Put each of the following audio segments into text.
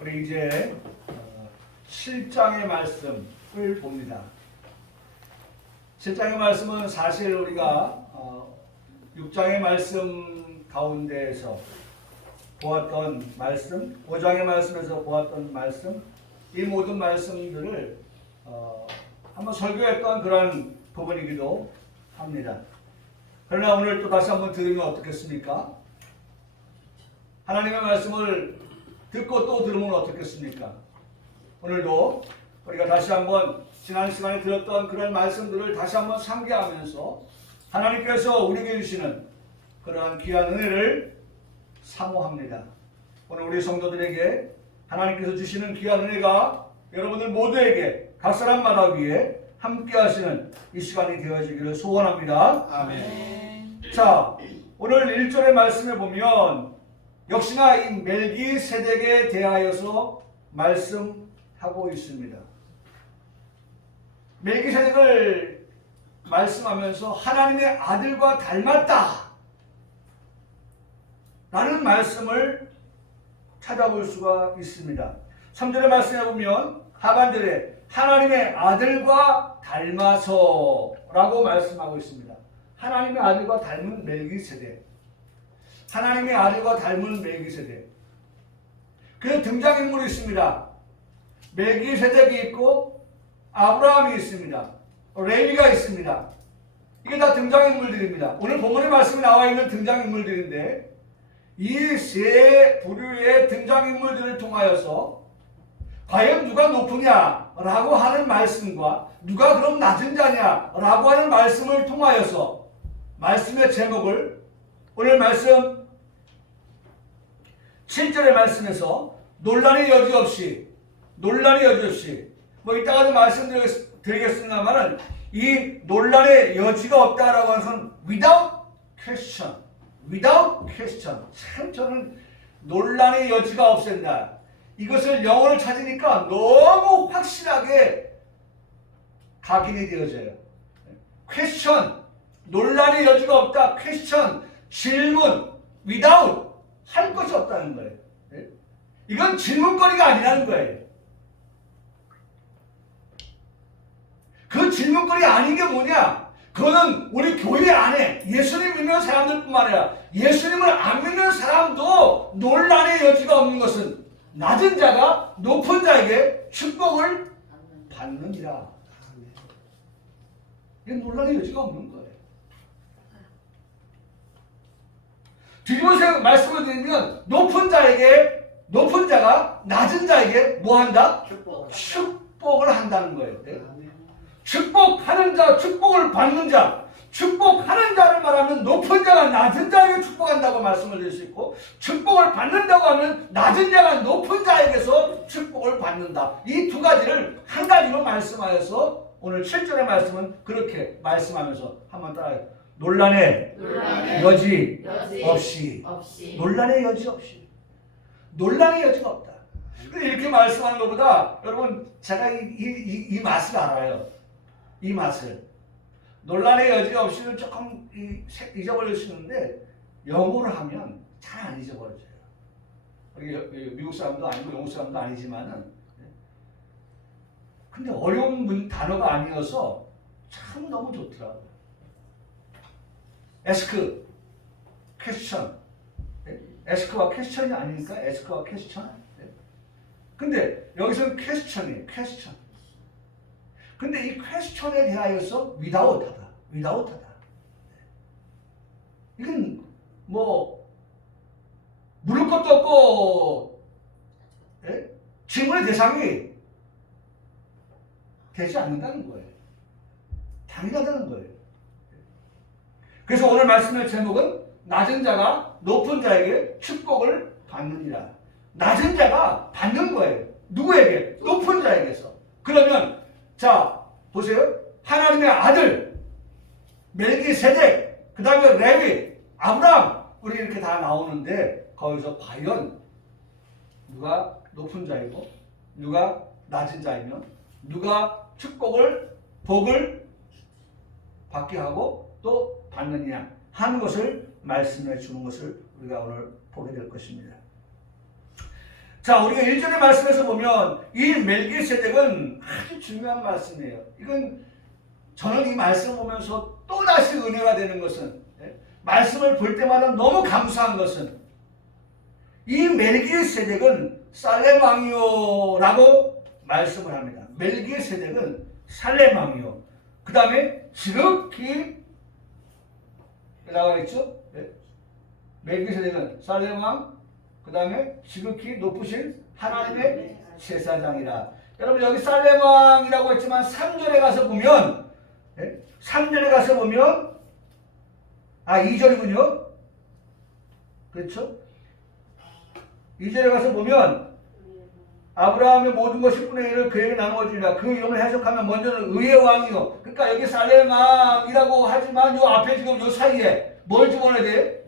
우리 이제 7장의 말씀을 봅니다. 7장의 말씀은 사실 우리가 6장의 말씀 가운데에서 보았던 말씀, 5장의 말씀에서 보았던 말씀, 이 모든 말씀들을 한번 설교했던 그런 부분이기도 합니다. 그러나 오늘 또 다시 한번 들으면 어떻겠습니까? 하나님의 말씀을 듣고 또 들으면 어떻겠습니까? 오늘도 우리가 다시 한번 지난 시간에 들었던 그런 말씀들을 다시 한번 상기하면서 하나님께서 우리에게 주시는 그러한 귀한 은혜를 사모합니다. 오늘 우리 성도들에게 하나님께서 주시는 귀한 은혜가 여러분들 모두에게 각 사람마다 위에 함께 하시는 이 시간이 되어지기를 소원합니다. 아멘. 자, 오늘 1절의 말씀에 보면 역시나 이 멜기세덱에 대하여서 말씀하고 있습니다. 멜기세덱을 말씀하면서 하나님의 아들과 닮았다 라는 말씀을 찾아볼 수가 있습니다. 3절의 말씀에 보면 하반절에 하나님의 아들과 닮아서 라고 말씀하고 있습니다. 하나님의 아들과 닮은 멜기세덱, 하나님의 아들과 닮은 멜기세덱. 그 등장인물이 있습니다. 멜기세덱이 있고 아브라함이 있습니다. 레위가 있습니다. 이게 다 등장인물들입니다. 오늘 본문의 말씀에 나와 있는 등장인물들인데 이 세 부류의 등장인물들을 통하여서 과연 누가 높으냐라고 하는 말씀과 누가 그럼 낮은 자냐라고 하는 말씀을 통하여서 말씀의 제목을 오늘 말씀 7절의 말씀에서 논란의 여지 없이 뭐 이따가도 말씀드리겠습니다만은 이 논란의 여지가 없다라고 하는 것은 without question. 참 저는 논란의 여지가 없앤다. 이것을 영어를 찾으니까 너무 확실하게 각인이 되어져요. question, 논란의 여지가 없다. question, 질문, without, 할 것이 없다는 거예요. 이건 질문거리가 아니라는 거예요. 그 질문거리 아닌 게 뭐냐? 그거는 우리 교회 안에 예수님 믿는 사람들뿐만 아니라 예수님을 안 믿는 사람도 논란의 여지가 없는 것은 낮은 자가 높은 자에게 축복을 받느니라. 이건 논란의 여지가 없는 거예요. 뒤집어서 말씀을 드리면 높은 자가 낮은 자에게 뭐 한다? 축복을 한다는 거예요. 네? 축복하는 자, 축복을 받는 자, 축복하는 자를 말하면 높은 자가 낮은 자에게 축복한다고 말씀을 드릴 수 있고, 축복을 받는다고 하면 낮은 자가 높은 자에게서 축복을 받는다. 이 두 가지를 한 가지로 말씀하여서 오늘 7절의 말씀은 그렇게 말씀하면서 한번 따라해요. 논란의 여지 없이. 논란의 여지 없이. 논란의 여지가 없다. 이렇게 말씀하는 것보다 여러분 제가 이 맛을 알아요. 이 맛을. 논란의 여지가 없이는 조금 잊어버릴 수 있는데 영어를 하면 잘 안 잊어버려져요. 미국 사람도 아니고 영국 사람도 아니지만은 근데 어려운 단어가 아니어서 참 너무 좋더라고요. ask, question. ask와 question이 아니니까 ask와 question. 근데 여기서는 question이에요. question. 근데 이 question에 대하여서 without하다. 이건 뭐 물을 것도 없고 질문의 대상이 되지 않는다는 거예요. 당연하다는 거예요. 그래서 오늘 말씀의 제목은 낮은 자가 높은 자에게 축복을 받느니라. 낮은 자가 받는 거예요. 누구에게? 높은 자에게서. 그러면 자 보세요. 하나님의 아들 멜기세덱, 그 다음에 레위, 아브라함, 우리 이렇게 다 나오는데 거기서 과연 누가 높은 자이고 누가 낮은 자이면 누가 축복을 복을 받게 하고 또 받느냐 하는 것을 말씀해 주는 것을 우리가 오늘 보게 될 것입니다. 자, 우리가 1절의 말씀에서 보면 이 멜기세덱은 아주 중요한 말씀이에요. 이건 저는 이 말씀을 보면서 또다시 은혜가 되는 것은, 말씀을 볼 때마다 너무 감사한 것은, 이 멜기세덱은 살렘 왕이요라고 말씀을 합니다. 멜기세덱은 살렘 왕이요. 그 다음에 지극히 나와 있죠. 멜기세덱은 살렘 왕, 그 다음에 지극히 높으신 하나님의 제사장이라. 여러분 여기 살렘 왕이라고 했지만 3절에 가서 보면, 3절에 가서 보면 2절이군요. 그렇죠? 2절에 가서 보면 아브라함의 모든 것이 10분의 1을 그에게 나누어주리라. 그 이름을 해석하면 먼저는 의의 왕이요. 그러니까 여기 살렘 왕이라고 하지만 요 앞에 지금 요 사이에 뭘 집어넣어야 돼?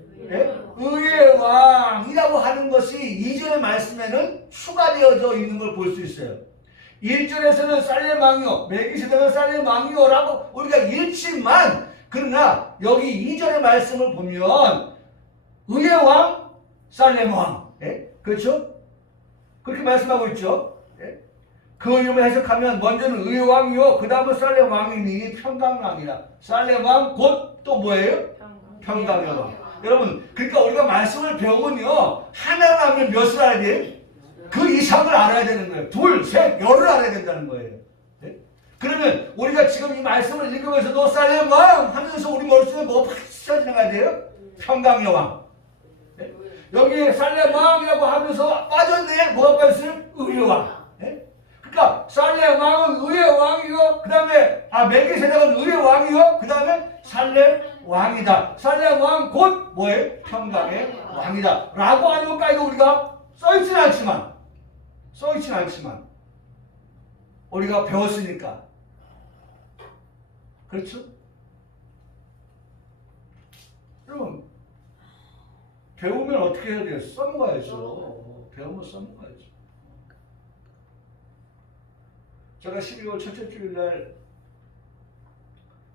의의 왕이라고 하는 것이 2절의 말씀에는 추가되어져 있는 걸 볼 수 있어요. 1절에서는 살렘 왕이요, 멜기세덱은 살렘 왕이요 라고 우리가 읽지만, 그러나 여기 2절의 말씀을 보면 의의 왕, 살렘 왕, 그렇죠? 그렇게 말씀하고 있죠. 그 이름을 해석하면 먼저는 의의 왕이요, 그 다음은 살렘 왕이니 평강 왕이라. 살렘 왕 곧 또 뭐예요? 평강의 왕. 여러분, 그러니까 우리가 말씀을 배우면요, 하나를 하면 몇을 알아야 돼요? 그 이상을 알아야 되는 거예요. 둘, 셋, 열을 알아야 된다는 거예요. 그러면 우리가 지금 이 말씀을 읽으면서도 살렘 왕 하면서 우리 머릿속에 뭐 스쳐 지나가야 돼요? 평강의 왕. 여기에 살렘 왕이라고 하면서 빠졌네. 뭐가 빠졌어요? 의의 왕. 그러니까 살렘 왕은 의의 왕이고, 그 다음에 멜기세덱은 의의 왕이고, 그 다음에 살렘 왕이다. 살렘 왕 곧 뭐예요? 평강의 왕이다. 라고 하는 것까지도 우리가 써있진 않지만 우리가 배웠으니까. 그렇죠? 여러분, 배우면 어떻게 해야 돼요? 써먹어야죠. 배우면 써먹어야죠. 제가 12월 첫째 주일날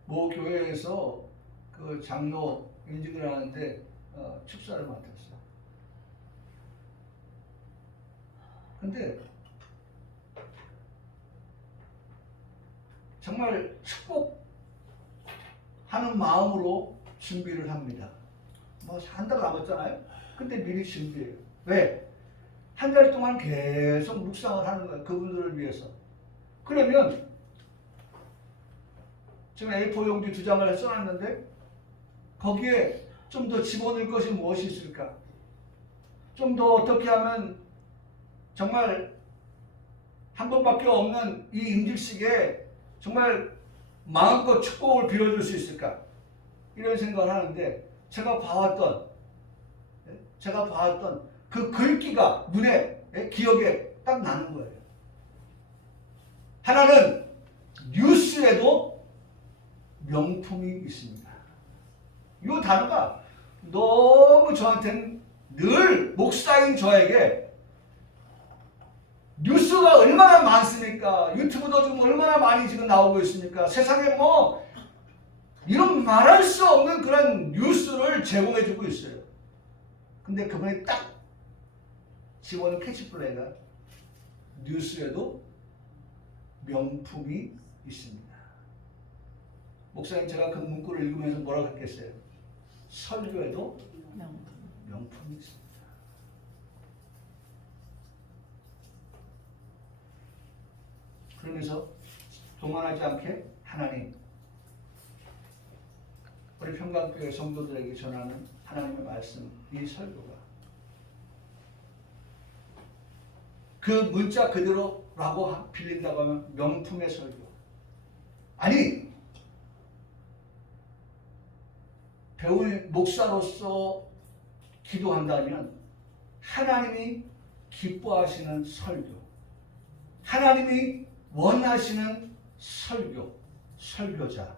모 교회에서 그 장로 인직을 하는데 축사를 맡았어요. 근데 정말 축복하는 마음으로 준비를 합니다. 뭐 한 달 남았잖아요. 근데 미리 준비해요. 왜? 한 달 동안 계속 묵상을 하는 거예요. 그분들을 위해서. 그러면 지금 A4 용지 2장을 써놨는데 거기에 좀 더 집어넣을 것이 무엇이 있을까? 좀 더 어떻게 하면 정말 한 번밖에 없는 이 임직식에 정말 마음껏 축복을 빌어줄 수 있을까? 이런 생각을 하는데 제가 봐왔던 그 글귀가 눈에, 기억에 딱 나는 거예요. 하나는 뉴스에도 명품이 있습니다. 이 단어가 너무 저한테는 늘 목사인 저에게, 뉴스가 얼마나 많습니까? 유튜브도 지금 얼마나 많이 지금 나오고 있습니까? 세상에 뭐 이런 말할 수 없는 그런 뉴스를 제공해주고 있어요. 근데 그분이 딱 집어넣은 캐치플레이가 뉴스에도 명품이 있습니다. 목사님, 제가 그 문구를 읽으면서 뭐라고 했겠어요? 설교에도 명품이 있습니다. 그러면서 동안하지 않게 하나님, 우리 평강교회 성도들에게 전하는 하나님의 말씀, 이 설교가 그 문자 그대로라고 빌린다고 하면 명품의 설교. 아니, 배운 목사로서 기도한다면 하나님이 기뻐하시는 설교, 하나님이 원하시는 설교자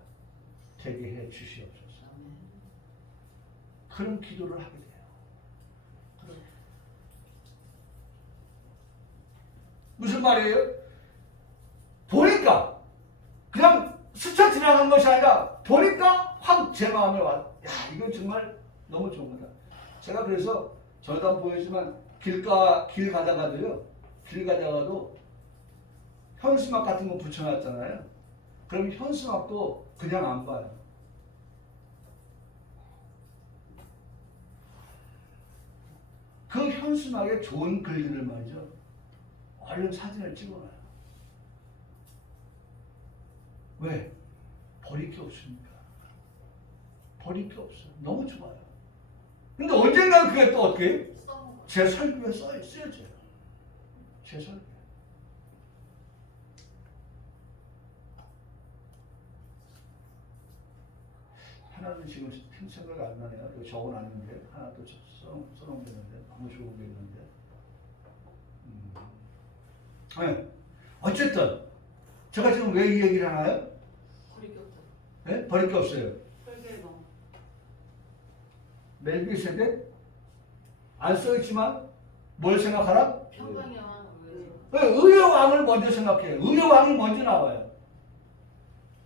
되게 해 주시옵소서. 그런 기도를 하게 돼요. 무슨 말이에요? 보니까 그냥 스쳐 지나간 것이 아니라 보니까 확 제 마음에 와. 야, 이건 정말 너무 좋은 거다. 제가 그래서 저도 한번 보여주지만 길 가다가도요. 길 가다가도 현수막 같은 거 붙여놨잖아요. 그럼 현수막도 그냥 안 봐요. 그 현수막에 좋은 글들을 말이죠. 얼른 사진을 찍어놔요. 왜? 버릴 게 없으니까. 버릴 게 없어요. 너무 좋아요. 근데 언젠가는 그게 또 어떻게? 제 설교에 쓰여져요. 제 설교. 하나는 지금 생각이 안 나네요. 이거 적어놨는데 하나 또 써놓으면 되는데 너무 좋은 게 있는데. 네. 어쨌든 제가 지금 왜 이 얘기를 하나요? 버릴 게 없죠. 네? 버릴 게 없어요. 설계앨범. 멜기세덱 안 써있지만 뭘 생각하라? 평강의 왕 의의 왕을 먼저 생각해요. 의의 왕이 먼저 나와요.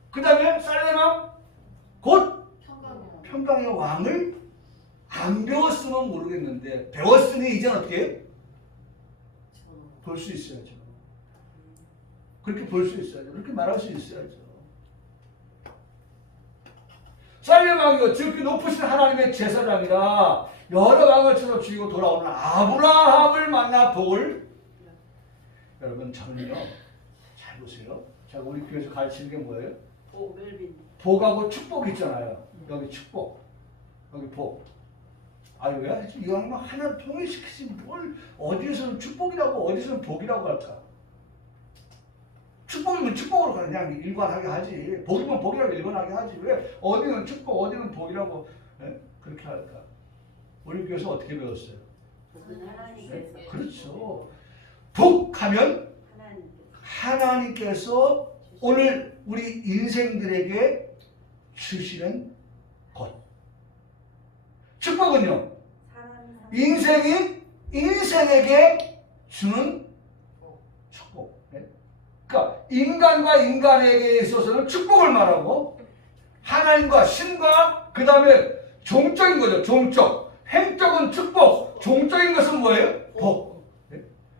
그 다음에 살레망 곧 평강의 왕을 안 배웠으면 모르겠는데 배웠으니 이제 어떻게 해요? 볼 수 있어야죠. 그렇게 볼 수 있어야죠. 그렇게 말할 수 있어야죠. 살레망이요, 즉 높으신 하나님의 제사장이라 여러 왕을 쳐서 죽이고 돌아오는 아브라함을 만나 복을. 여러분 저는요, 잘 보세요. 제가 우리 교회에서 가르치는 게 뭐예요? 멜빈. 복하고 축복 있잖아요. 여기 축복, 여기 복. 아유 왜 이거 하나 통일시키지 뭘 어디에서는 축복이라고 어디서는 복이라고 할까? 축복이면 축복으로 그냥 일관하게 하지. 복이면 복이라고 일관하게 하지. 왜 어디는 축복 어디는 복이라고 그렇게 할까? 우리 교회에서 어떻게 배웠어요? 하나님께서. 그렇죠. 복하면 하나님께서 오늘 우리 인생들에게 주시는 것. 축복은요, 인생에게 주는 축복. 그러니까 인간과 인간에게 있어서는 축복을 말하고 하나님과 신과 그 다음에 종적인 거죠. 종적. 행적은 축복. 종적인 것은 뭐예요? 복.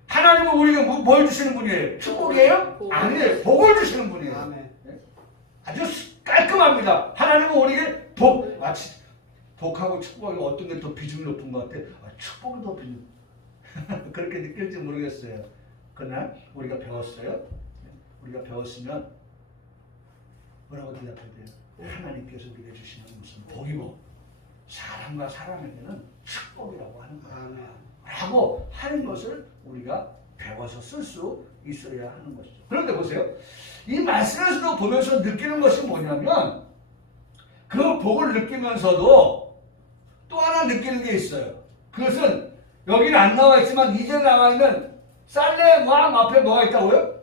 하나님은 우리에게 뭘 주시는 분이에요? 축복이에요? 아니에요. 복을 주시는 분이에요. 아주 깔끔합니다. 하나님은 우리에게 복. 마치 복하고 축복이 어떤 게 더 비중이 높은 것 같아? 축복이 더 비중. 그렇게 느낄지 모르겠어요. 그러나 우리가 배웠어요. 우리가 배웠으면 뭐라고 대답해야 돼요? 하나님께서 우리에게 주시는 무슨 복이고 사람과 사람에게는 축복이라고 하는 거야. 라고 하는 것을 우리가 배워서 쓸 수 있어야 하는 것이죠. 그런데 보세요. 이 말씀에서도 보면서 느끼는 것이 뭐냐면 그 복을 느끼면서도 또 하나 느끼는 게 있어요. 그것은 여기는 안 나와 있지만 이제 나와 있는 살렘 왕 앞에 뭐가 있다고요?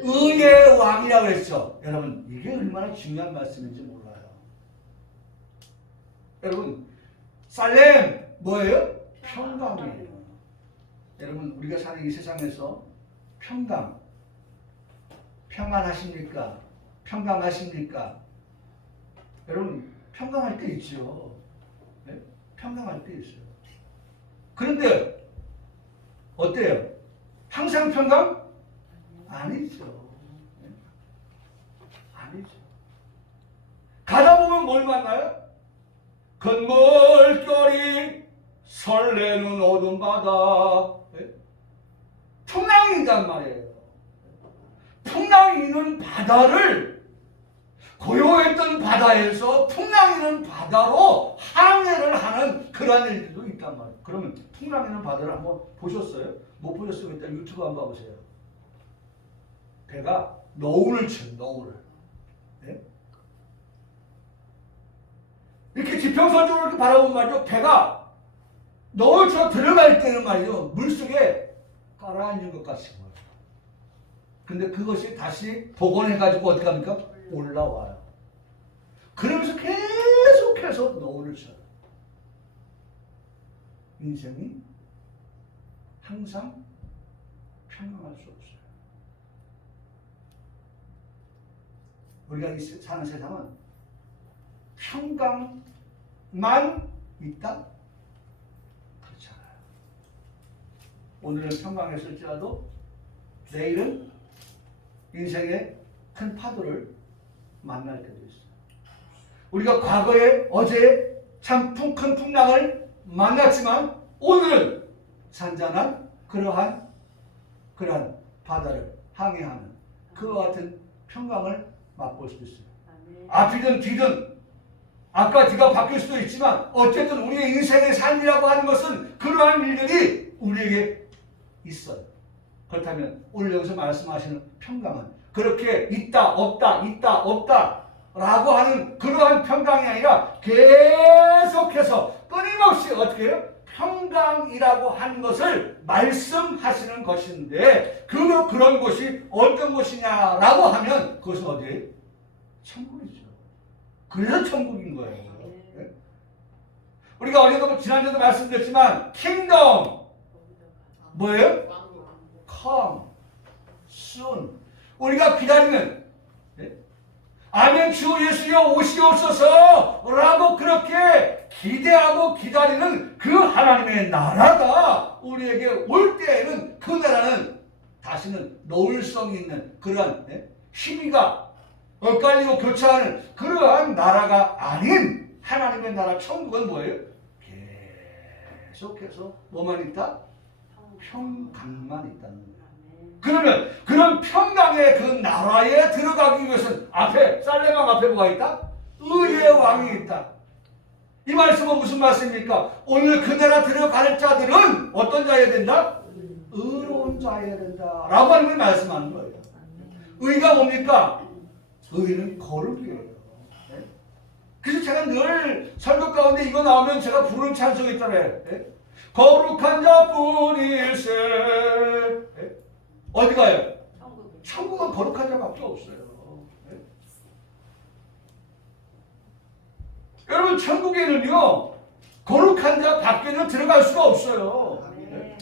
의의 왕이라고 했죠. 여러분 이게 얼마나 중요한 말씀인지 몰라요. 여러분 살렘 뭐예요? 평강이에요. 여러분 우리가 사는 이 세상에서 평안하십니까? 평강하십니까? 여러분 평강할 때 있죠. 네? 평강할 때 있어요. 그런데 어때요? 항상 평강? 아니죠. 네? 아니죠. 가다 보면 뭘 만나요? 건물결이 설레는 어두운 바다. 네? 풍랑이란 말이에요. 풍랑이 있는 바다를 고요했던 바다에서 풍랑이는 바다로 항해를 하는 그러한 일들도 있단 말이에요. 그러면 풍랑이는 바다를 한번 보셨어요? 못 보셨으면 일단 유튜브 한번 봐보세요. 배가 너울을 쳐요. 너울을. 네? 이렇게 지평선적으로 이렇게 바라보면 말이죠. 배가 너울처럼 들어갈 때는 말이죠. 물속에 가라앉은 것 같습니다. 근데 그것이 다시 복원해가지고 어떻게 합니까? 올라와요. 그러면서 계속해서 너울을 쳐요. 인생이 항상 평안할 수 없어요. 우리가 사는 세상은 평강만 있다? 그렇지 않아요. 오늘은 평강했을지라도 내일은 인생의 큰 파도를 만날 때도 있어요. 우리가 과거에 어제 참 큰 풍랑을 만났지만 오늘은 잔잔한 그러한 바다를 항해하는 그와 같은 평강을 맛볼 수 있어요. 앞이든 뒤든 아까 뒤가 바뀔 수도 있지만 어쨌든 우리의 인생의 삶이라고 하는 것은 그러한 일들이 우리에게 있어요. 그렇다면 오늘 여기서 말씀하시는 평강은 그렇게 있다 없다 라고 하는 그러한 평강이 아니라 계속해서 끊임없이 어떻게 해요? 평강이라고 하는 것을 말씀하시는 것인데 그런 곳이 어떤 곳이냐라고 하면 그것은 어디예요? 천국이죠. 그래서 천국인 거예요. 네? 우리가 어제도 지난주에도 말씀드렸지만 킹덤 뭐예요? come soon. 우리가 기다리는 아멘 주 예수여 오시옵소서 라고 그렇게 기대하고 기다리는 그 하나님의 나라가 우리에게 올 때에는 그 나라는 다시는 노을성이 있는 그러한 시비가 엇갈리고 교차하는 그러한 나라가 아닌 하나님의 나라 천국은 뭐예요? 계속해서 뭐만 있다? 평강만 있다는 거예요. 그러면 그런 평강의 그 나라에 들어가기 위해서는 앞에 살레방 앞에 뭐가 있다? 의의 왕이 있다. 이 말씀은 무슨 말씀입니까? 오늘 그 나라 들어갈 자들은 어떤 자여야 된다? 의로운 자여야 된다 라고 하는 걸 말씀하는 거예요. 의가 뭡니까? 의는 거룩이에요. 네? 그래서 제가 늘 설교 가운데 이거 나오면 제가 부르는 찬송이 있잖아요. 네? 거룩한 자뿐일세. 네? 어디 가요? 천국은 거룩한 자밖에 없어요. 네? 여러분 천국에는요 거룩한 자 밖에는 들어갈 수가 없어요. 네?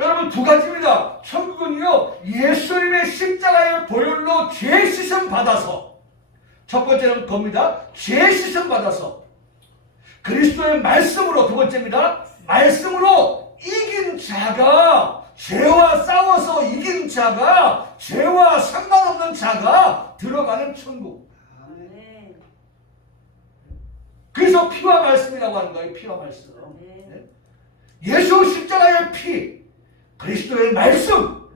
여러분 두 가지입니다. 천국은요 예수님의 십자가의 보혈로 죄 씻음 받아서 첫 번째는 겁니다. 죄 씻음 받아서 그리스도의 말씀으로 두 번째입니다. 말씀으로 이긴 자가 죄와 싸워서 이긴 자가 죄와 상관없는 자가 들어가는 천국. 그래서 피와 말씀이라고 하는 거예요. 피와 말씀. 네? 예수 십자가의 피 그리스도의 말씀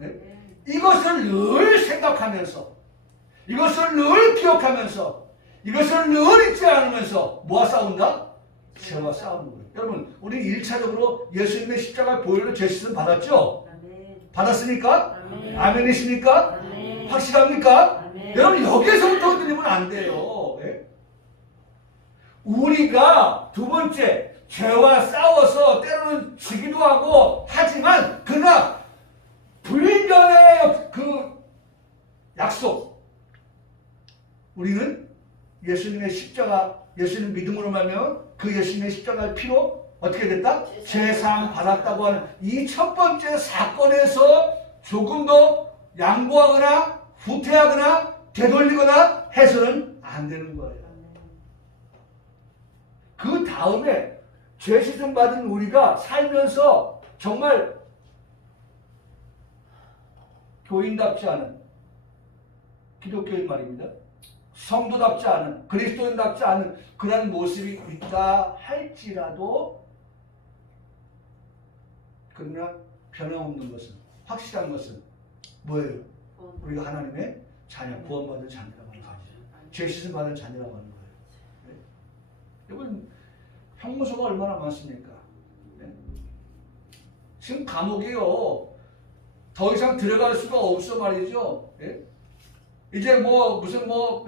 이것을 늘 생각하면서 이것을 늘 기억하면서 이것을 늘 잊지 않으면서 뭐와 싸운다? 죄와 싸우는 거예요. 여러분 우리 1차적으로 예수님의 십자가 보혈로 죄 씻음 받았죠? 받았습니까? 아멘이십니까? 확실합니까? 여러분 여기에서부터 흔들리면 안 돼요. 예? 우리가 두 번째 죄와 싸워서 때로는 지기도 하고 하지만 그러나 불변의 그 약속 우리는 예수님의 십자가 예수님 믿음으로 말하면 그 예수님의 십자가의 피로 어떻게 됐다? 죄사함 받았다고 하는 이 첫 번째 사건에서 조금 더 양보하거나 후퇴하거나 되돌리거나 해서는 안 되는 거예요. 그 다음에 죄 씻음 받은 우리가 살면서 정말 교인답지 않은 기독교인 말입니다. 성도답지 않은 그리스도인답지 않은 그런 모습이 있다 할지라도 그러나 변함없는 것은 확실한 것은 뭐예요? 우리가 하나님의 자녀 구원받은 자녀라고 하는 거죠. 죄 씻음 받은 자녀라고 하는 거예요. 네? 여러분 형무소가 얼마나 많습니까? 네? 지금 감옥이요 더 이상 들어갈 수가 없어 말이죠. 네? 이제 뭐 무슨 뭐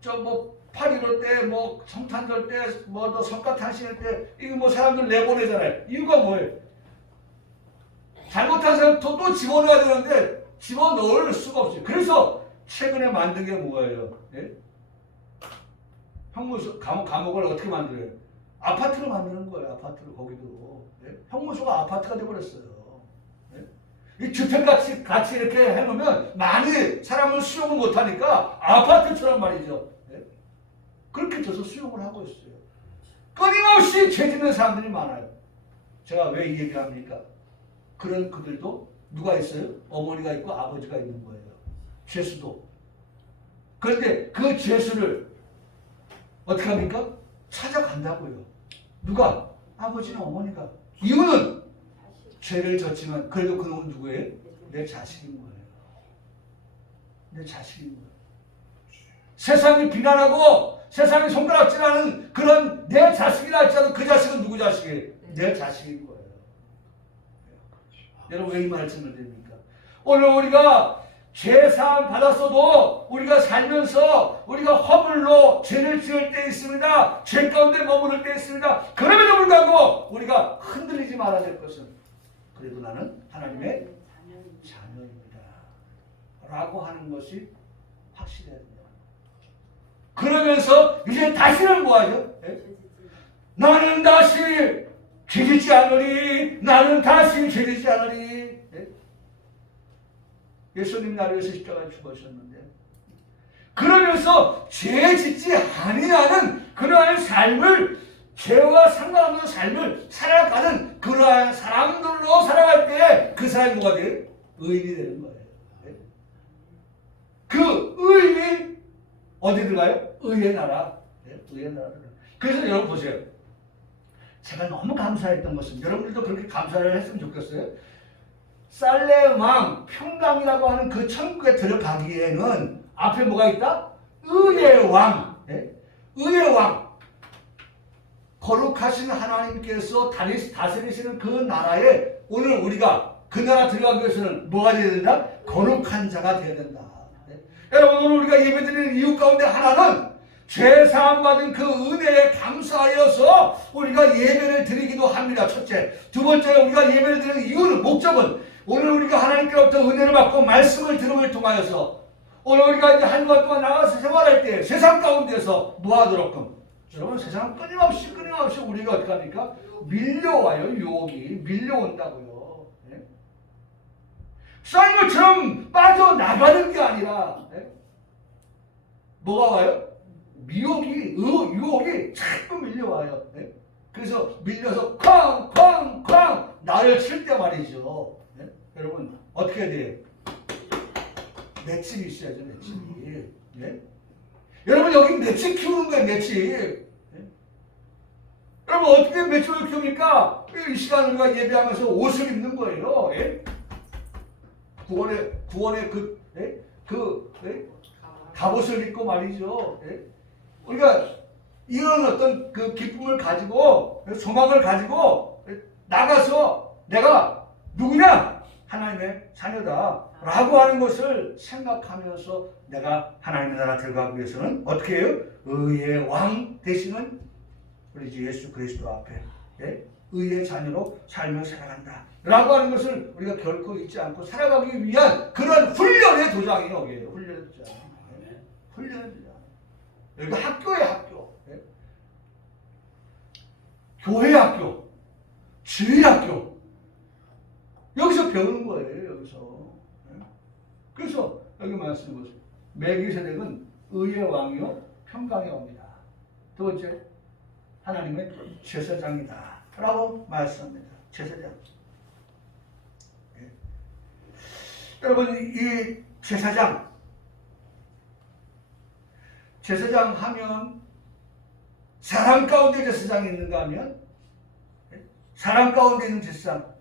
저 뭐 8.15 때 뭐 성탄절 때 뭐 성가탄신일 때 이거 뭐 사람들 내보내잖아요. 이유가 뭐예요? 잘못한 사람 또 집어넣어야 되는데 집어넣을 수가 없어요. 그래서 최근에 만든 게 뭐예요? 예? 형무소 감옥을 어떻게 만들어요? 아파트로 만드는 거예요. 아파트로 거기도 예? 형무소가 아파트가 돼버렸어요. 예? 이 주택같이 이렇게 해놓으면 많이 사람을 수용을 못하니까 아파트처럼 말이죠. 예? 그렇게 돼서 수용을 하고 있어요. 끊임없이 죄 짓는 사람들이 많아요. 제가 왜 이 얘기를 합니까? 그런 그들도 누가 있어요? 어머니가 있고 아버지가 있는 거예요. 죄수도. 그런데 그 죄수를 어떻게 합니까? 찾아간다고요. 누가? 아버지나 어머니가. 이유는 죄를 졌지만 그래도 그놈은 누구예요? 내 자식인 거예요. 내 자식인 거예요. 세상이 비난하고 세상이 손가락질하는 그런 내 자식이라 할지라도 그 자식은 누구 자식이에요? 내 자식인 거예요. 여러분 왜 이 말씀을 드립니까? 오늘 우리가 죄사함 받았어도 우리가 살면서 우리가 허물로 죄를 지을 때 있습니다. 죄 가운데 머무를 때 있습니다. 그럼에도 불구하고 우리가 흔들리지 말아야 될 것은 그래도 나는 하나님의 자녀입니다. 라고 하는 것이 확실해야 됩니다. 그러면서 이제 다시는 뭐하죠? 나는 다시 죄짓지 않으리. 나는 다시 죄짓지 않으리. 예수님 나를 위해서 십자가에 죽으셨는데 그러면서 죄 짓지 아니하는 그러한 삶을 죄와 상관없는 삶을 살아가는 그러한 사람들로 살아갈 때 그 사람이 뭐가 돼요? 의인이 되는 거예요. 그 의인이 어디 들어가요? 의의 나라. 의의 나라. 그래서 여러분 보세요. 제가 너무 감사했던 것은 여러분들도 그렇게 감사를 했으면 좋겠어요. 살렘 왕 평강이라고 하는 그 천국에 들어가기에는 앞에 뭐가 있다? 의의 왕. 의의 왕. 거룩하신 하나님께서 다스리시는 그 나라에 오늘 우리가 그 나라 들어가기 위해서는 뭐가 되어야 된다? 거룩한 자가 되어야 된다. 여러분 오늘 우리가 예배드리는 이유 가운데 하나는 죄사함 받은 그 은혜에 감사하여서 우리가 예배를 드리기도 합니다. 첫째. 두 번째 우리가 예배를 드리는 이유는 목적은 오늘 우리가 하나님께로부터 은혜를 받고 말씀을 들음을 통하여서 오늘 우리가 이제 한 주간 동안 나가서 생활할 때 세상 가운데서 뭐하도록끔 여러분 세상은 끊임없이 우리가 어떻게 합니까? 밀려와요. 유혹이 밀려온다고요. 쌓인 것처럼 빠져나가는 게 아니라 뭐가 와요? 유혹이 자꾸 밀려와요. 그래서 밀려서 쾅쾅쾅 나를 칠 때 말이죠. 여러분 어떻게 해야 돼요? 맷집이 있어야죠. 맷집이. 여러분 여기 맷집 키우는 거예요. 맷집. 여러분 어떻게 맷집을 키웁니까? 이 시간 우리가 예배하면서 옷을 입는 거예요. 구원의 갑옷을 입고 말이죠. 우리가 이런 어떤 그 기쁨을 가지고 소망을 가지고 나가서 내가 누구냐? 하나님의 자녀다 라고 하는 것을 생각하면서 내가 하나님의 나라 들어가기 위해서는 어떻게 해요? 의의 왕 되시는 우리 주 예수 그리스도 앞에 의의 자녀로 삶을 살아간다 라고 하는 것을 우리가 결코 잊지 않고 살아가기 위한 그런 훈련의 도장이 여기에요. 훈련의 도장. 훈련의 도장. 여기가 학교의 학교. 교회 학교. 주일 학교. 여기서 배우는 거예요. 여기서. 그래서 여기 말씀해 보세요. 멜기세덱은 의의 왕이요 평강의 왕이다. 두 번째 하나님의 제사장이다 라고 말씀합니다. 제사장. 여러분 이 제사장 하면 사람 가운데 제사장이 있는가 하면 사람 가운데 있는 제사장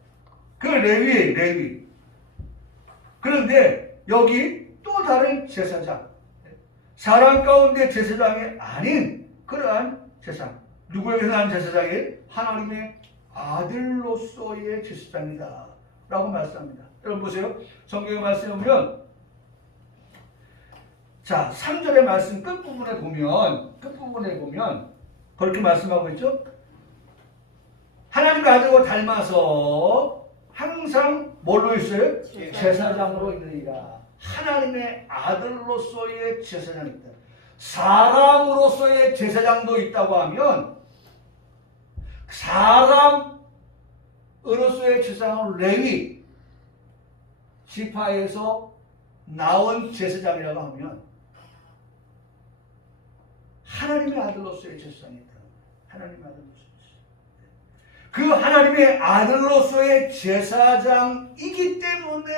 그 레위 그런데 여기 또 다른 제사장 사람 가운데 제사장이 아닌 그러한 제사장 누구에게 난 제사장이 하나님의 아들로서의 제사장이다 라고 말씀합니다. 여러분 보세요. 성경의 말씀에 보면 자 3절의 말씀 끝부분에 보면 그렇게 말씀하고 있죠. 하나님의 아들과 닮아서 항상 뭘로 있어요? 제사장으로 있느니라. 하나님의 아들로서의 제사장이 있다. 사람으로서의 제사장도 있다고 하면 사람으로서의 제사장은 레위 지파에서 나온 제사장이라고 하면 하나님의 아들로서의 제사장이 있다. 하나님의 아들로서의 제사장. 그 하나님의 아들로서의 제사장이기 때문에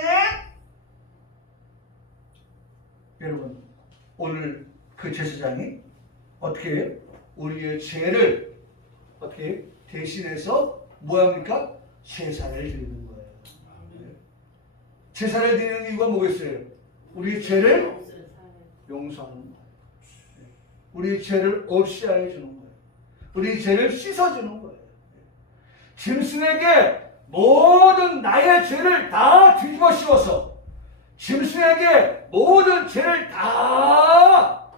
여러분 오늘 그 제사장이 어떻게 해요? 우리의 죄를 어떻게 해요? 대신해서 뭐합니까? 제사를 드리는 거예요. 제사를 드리는 이유가 뭐겠어요? 우리의 죄를 용서하는 거예요. 우리의 죄를 없이 하여 주는 거예요. 우리의 죄를 씻어주는 거예요. 짐승에게 모든 나의 죄를 다 뒤집어 씌워서 짐승에게 모든 죄를 다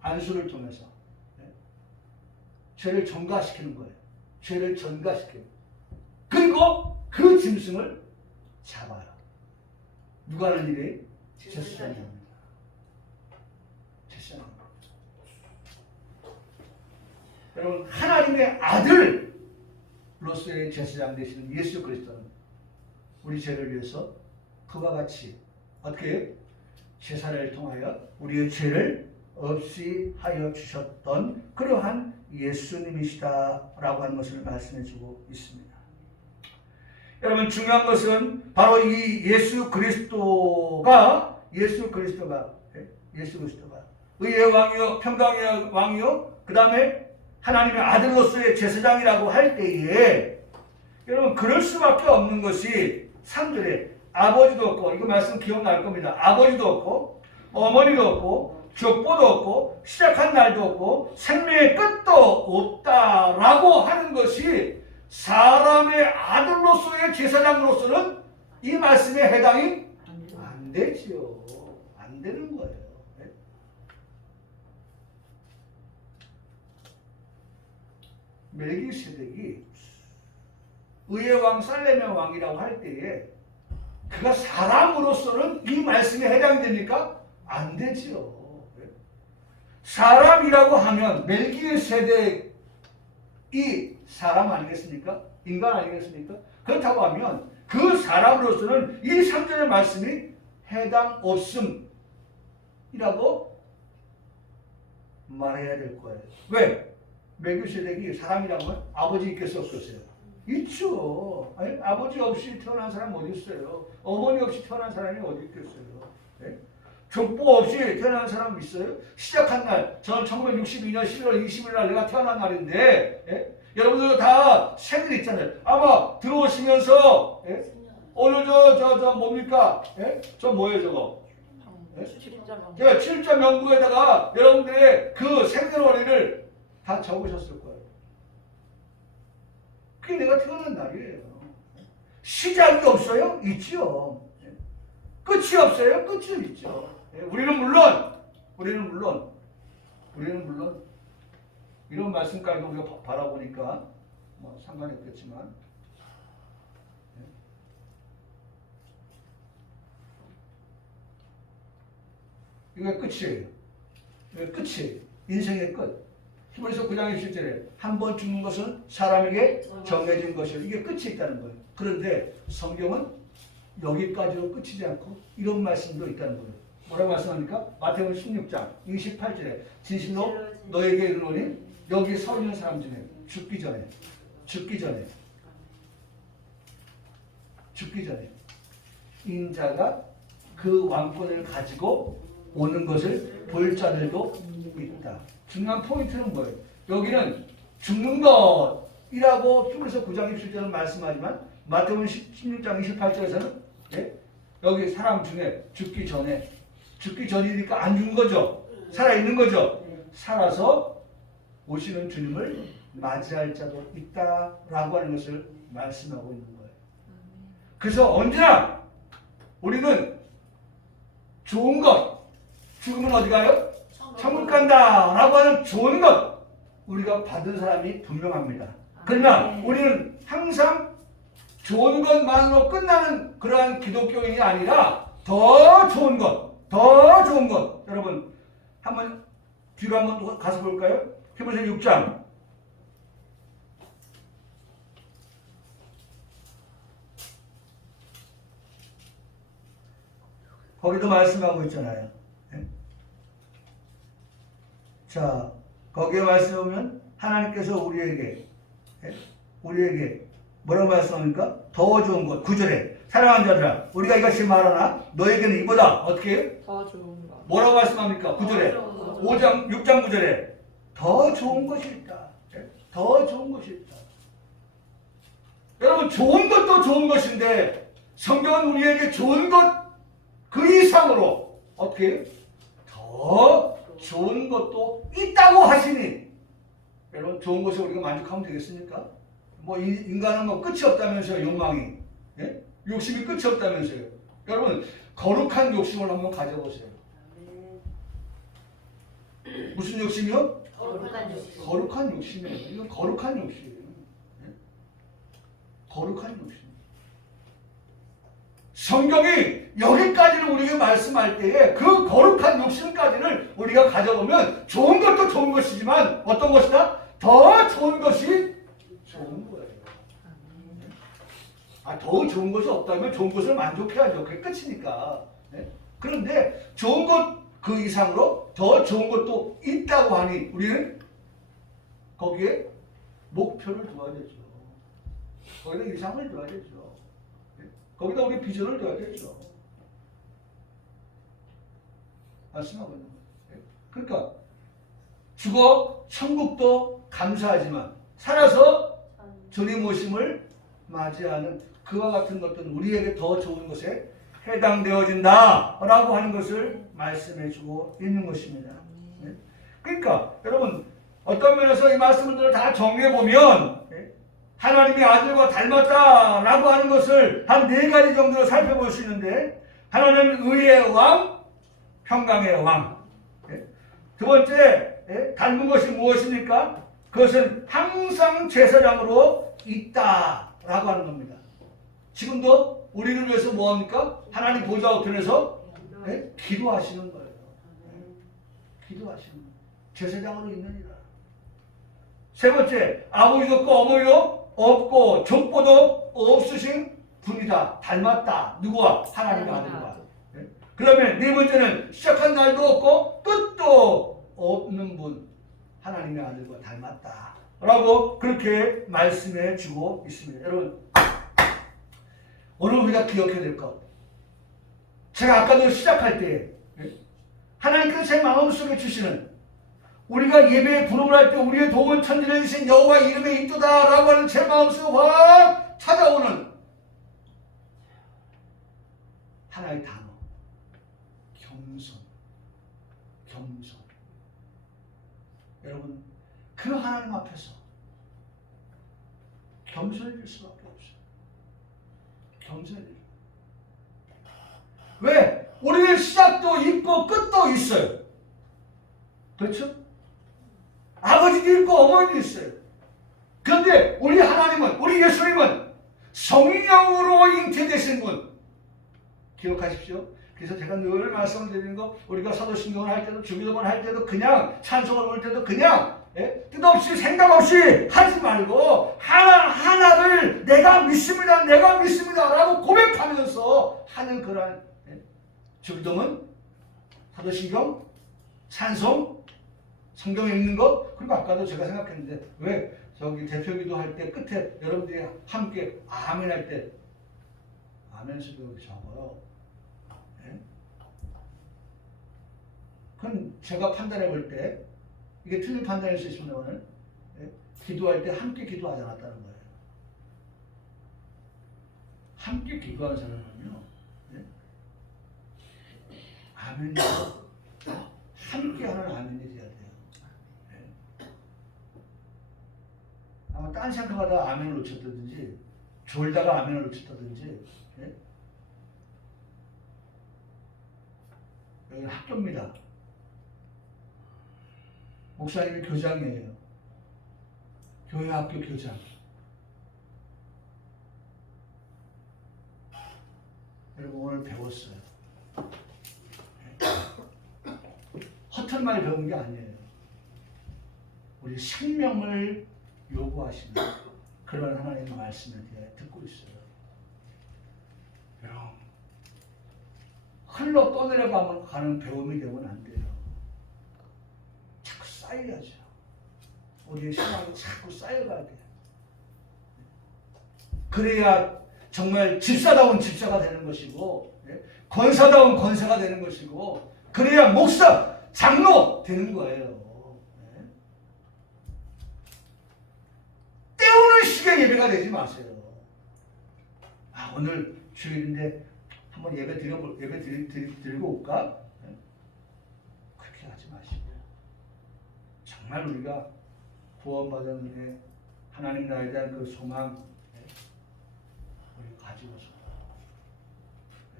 안수를 통해서 죄를 전가시키는 거예요. 죄를 전가시켜요. 그리고 그 짐승을 잡아요. 누가 하는 일이에요? 제사장이 합니다. 제사장. 여러분 하나님의 아들로서의 제사장 되시는 예수 그리스도는 우리 죄를 위해서 그와 같이 어떻게 해요? 제사를 통하여 우리의 죄를 없이 하여 주셨던 그러한 예수님이시다라고 하는 것을 말씀해주고 있습니다. 여러분 중요한 것은 바로 이 예수 그리스도가 의의 왕이요 평강의 왕이요 그 다음에 하나님의 아들로서의 제사장이라고 할 때에 여러분 그럴 수밖에 없는 것이 3절에 아버지도 없고 이거 말씀 기억날 겁니다. 아버지도 없고 어머니도 없고 족보도 없고 시작한 날도 없고 생명의 끝도 없다라고 하는 것이 사람의 아들로서의 제사장으로서는 이 말씀에 해당이 안 되지요. 안 되는 거예요. 멜기세덱이 의의 왕 살렘의 왕이라고 할 때에 그가 사람으로서는 이 말씀에 해당됩니까? 안 되지요. 사람이라고 하면 멜기세덱이 사람 아니겠습니까? 인간 아니겠습니까? 그렇다고 하면 그 사람으로서는 이 3절의 말씀이 해당 없음이라고 말해야 될 거예요. 왜? 멜기세덱이 사람이라고 하면 아버지 있겠어 없겠어요? 있죠. 아니, 아버지 없이 태어난 사람 어디 있어요? 어머니 없이 태어난 사람이 어디 있겠어요? 네? 족보 없이 태어난 사람 있어요? 시작한 날, 저는 1962년 11월 20일 날 내가 태어난 날인데, 예? 여러분들 다 생일 있잖아요. 아마 들어오시면서, 예? 오늘 뭡니까? 예? 저 뭐예요, 저거? 제가 7자 명부에다가 여러분들의 그 생년월일을 다 적으셨을 거예요. 그게 내가 태어난 날이에요. 시작이 없어요? 있죠. 끝이 없어요? 끝은 있죠. 우리는 물론 이런 말씀까지도 우리가 바라보니까 뭐 상관이 없겠지만 이게 끝이에요. 이게 끝이에요. 인생의 끝. 히브리서 9장 27절에 한 번 죽는 것은 사람에게 정해진 것이요. 이게 끝이 있다는 거예요. 그런데 성경은 여기까지로 끝이지 않고 이런 말씀도 있다는 거예요. 뭐라고 말씀합니까? 마태복음 16장 28절에 진실로 너에게 이르노니 여기 서 있는 사람 중에 죽기 전에 인자가 그 왕권을 가지고 오는 것을 볼 자들도 있다. 중요한 포인트는 뭐예요? 여기는 죽는 것이라고 히브리서 9장 27절은 말씀하지만 마태복음 16장 28절에서는 여기 사람 중에 죽기 전이니까 안 죽은 거죠. 살아있는 거죠. 살아서 오시는 주님을 맞이할 자도 있다라고 하는 것을 말씀하고 있는 거예요. 그래서 언제나 우리는 좋은 것, 죽으면 어디 가요? 천국 간다라고 하는 좋은 것 우리가 받은 사람이 분명합니다. 그러나 우리는 항상 좋은 것만으로 끝나는 그러한 기독교인이 아니라 더 좋은 것 여러분 한번 뒤로 한번 가서 볼까요? 히브리서 6장 거기도 말씀하고 있잖아요. 자, 거기에 말씀해 보면 하나님께서 우리에게 뭐라고 말씀합니까? 더 좋은 것. 9절에 사랑하는 자들아 우리가 이것이 말하나 너에게는 이보다 어떻게 해요? 더 좋은 거. 뭐라고 말씀합니까? 9절에 6장 9절에 더 좋은 것이 있다. 더 좋은 것이 있다. 여러분 좋은 것도 좋은 것인데 성경은 우리에게 좋은 것 그 이상으로 어떻게 해요? 더 좋은 것도 있다고 하시니 여러분 좋은 것에 우리가 만족하면 되겠습니까? 뭐 인간은 뭐 끝이 없다면서요. 욕망이 욕심이 끝이 없다면서요. 여러분 거룩한 욕심을 한번 가져보세요. 무슨 욕심이요? 거룩한 욕심. 거룩한 욕심이에요. 이건 거룩한 욕심이에요. 거룩한 욕심. 성경이 여기까지는 우리에게 말씀할 때에 그 거룩한 욕심까지는 우리가 가져보면 좋은 것도 좋은 것이지만 어떤 것이다? 더 좋은 것이 좋은 거예요. 더 좋은 것이 없다면 좋은 것을 만족해야죠. 그게 끝이니까. 그런데 좋은 것 그 이상으로 더 좋은 것도 있다고 하니 우리는 거기에 목표를 둬야 되죠. 거기다 이상을 둬야 되죠. 거기다 우리 비전을 둬야 되죠. 말씀하고 있는 거예요. 그러니까 죽어 천국도 감사하지만 살아서 주님 오심을 맞이하는 그와 같은 것들은 우리에게 더 좋은 것에 해당되어진다라고 하는 것을 말씀해주고 있는 것입니다. 그러니까 여러분 어떤 면에서 이 말씀들을 다 정리해보면 하나님의 아들과 닮았다라고 하는 것을 한 4가지 정도로 살펴볼 수 있는데 하나는 의의 왕, 평강의 왕. 두 번째 닮은 것이 무엇입니까? 그것은 항상 제사장으로 있다라고 하는 겁니다. 지금도 우리를 위해서 뭐합니까? 하나님 보좌 우편에서 기도하시는 거예요. 기도하시는 거예요. 제사장으로 있느니라. 세 번째, 아버지도 없고 어머니도 없고 족보도 없으신 분이다. 닮았다. 누구와? 하나님의 아들과. 그러면 네 번째는 시작한 날도 없고 끝도 없는 분. 하나님의 아들과 닮았다. 라고 그렇게 말씀해 주고 있습니다. 여러분 오늘 우리가 기억해야 될 것. 제가 아까도 시작할 때 하나님께서 제 마음속에 주시는 우리가 예배에 부름을 할 때 우리의 도움을 천지를 주신 여호와 이름에 있도다라고 하는 제 마음속에 확 찾아오는 하나의 단어. 겸손. 겸손. 여러분 그 하나님 앞에서 겸손해질 수밖에 없어요. 겸손해질. 왜? 우리는 시작도 있고 끝도 있어요. 그렇죠? 아버지도 있고 어머니도 있어요. 그런데 우리 하나님은, 우리 예수님은 성령으로 잉태되신 분. 기억하십시오. 그래서 제가 늘 말씀을 드리는 거, 우리가 사도신경을 할 때도 주기도문 할 때도 그냥 찬송을 볼 때도 그냥 뜻없이 생각 없이 하지 말고 하나를 내가 믿습니다 라고 고백하면서 하는 그런 주기도문, 사도신경, 찬송, 성경에 있는 것. 그리고 아까도 제가 생각했는데 왜 저기 대표기도 할 때 끝에 여러분들이 함께 아멘 할 때 아멘 수도 이렇게 적어요. 그건 제가 판단해 볼 때 이게 틀린 판단일 수 있습니다만 기도할 때 함께 기도하지 않았다는 거예요. 함께 기도하는 사람은요 아멘이 함께 하는 아멘이 돼야 돼요. 아마 딴 생각하다가 아멘을 놓쳤다든지 졸다가 아멘을 놓쳤다든지 여기는 학교입니다. 목사님이 교장이에요. 교회 학교 교장. 여러분 오늘 배웠어요. 허튼 말 배운 게 아니에요. 우리 생명을 요구하시는 그런 하나님의 말씀을 듣고 있어요. 여러분 흘러 떠내려가는 배움이 되면 안 돼요. 자꾸 쌓여야죠. 우리의 신앙이 자꾸 쌓여가야 돼요. 그래야 정말 집사다운 집사가 되는 것이고, 권사다운 권사가 되는 것이고, 그래야 목사, 장로 되는 거예요. 때우는 식의 예배가 되지 마세요. 오늘 주일인데 한번 예배 드리고 올까? 그렇게 하지 마시고, 정말 우리가 구원받은 은혜, 하나님 나에 대한 그 소망, 우리 가지고서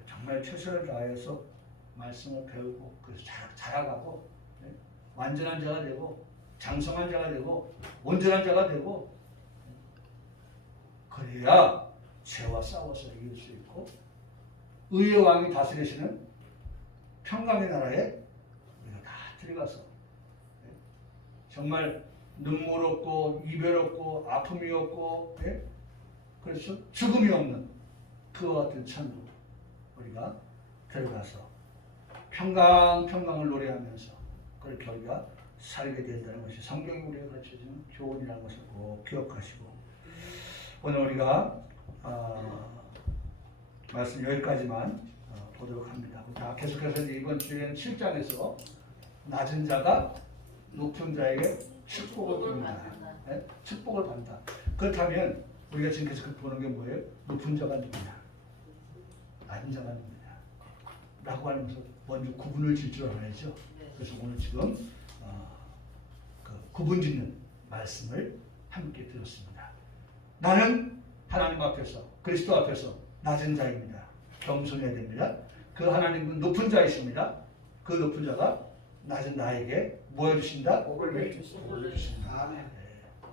정말 최선을 다해서 말씀을 배우고, 그래서 자라가고, 완전한 자가 되고, 장성한 자가 되고, 온전한 자가 되고, 그래야 죄와 싸워서 이길 수 있고, 의의 왕이 다스리시는 평강의 나라에 우리가 다 들어가서 정말 눈물 없고 이별 없고 아픔이 없고, 그래서 죽음이 없는 그와 같은 천국 우리가 들어가서 평강을 노래하면서 그렇게 우리가 살게 된다는 것이 성경이 우리가 가르쳐주는 교훈이라는 것을 꼭 기억하시고, 오늘 우리가 말씀 여기까지만 보도록 합니다. 자, 계속해서 이번 주에는 7장에서 낮은 자가 높은 자에게 축복을 받는다. 축복을 받는다. 그렇다면 우리가 지금 계속 보는 게 뭐예요? 높은 자가 누구냐? 낮은 자가 누구냐? 라고 하면서 먼저 구분을 질 줄 알아야죠. 그래서 오늘 지금 그 구분 짓는 말씀을 함께 들었습니다. 나는 하나님 앞에서, 그리스도 앞에서 낮은 자입니다. 겸손해야 됩니다. 그 하나님은 높은 자이십니다. 그 높은 자가 낮은 나에게 뭐 해주신다? 복을 주신다. 아멘.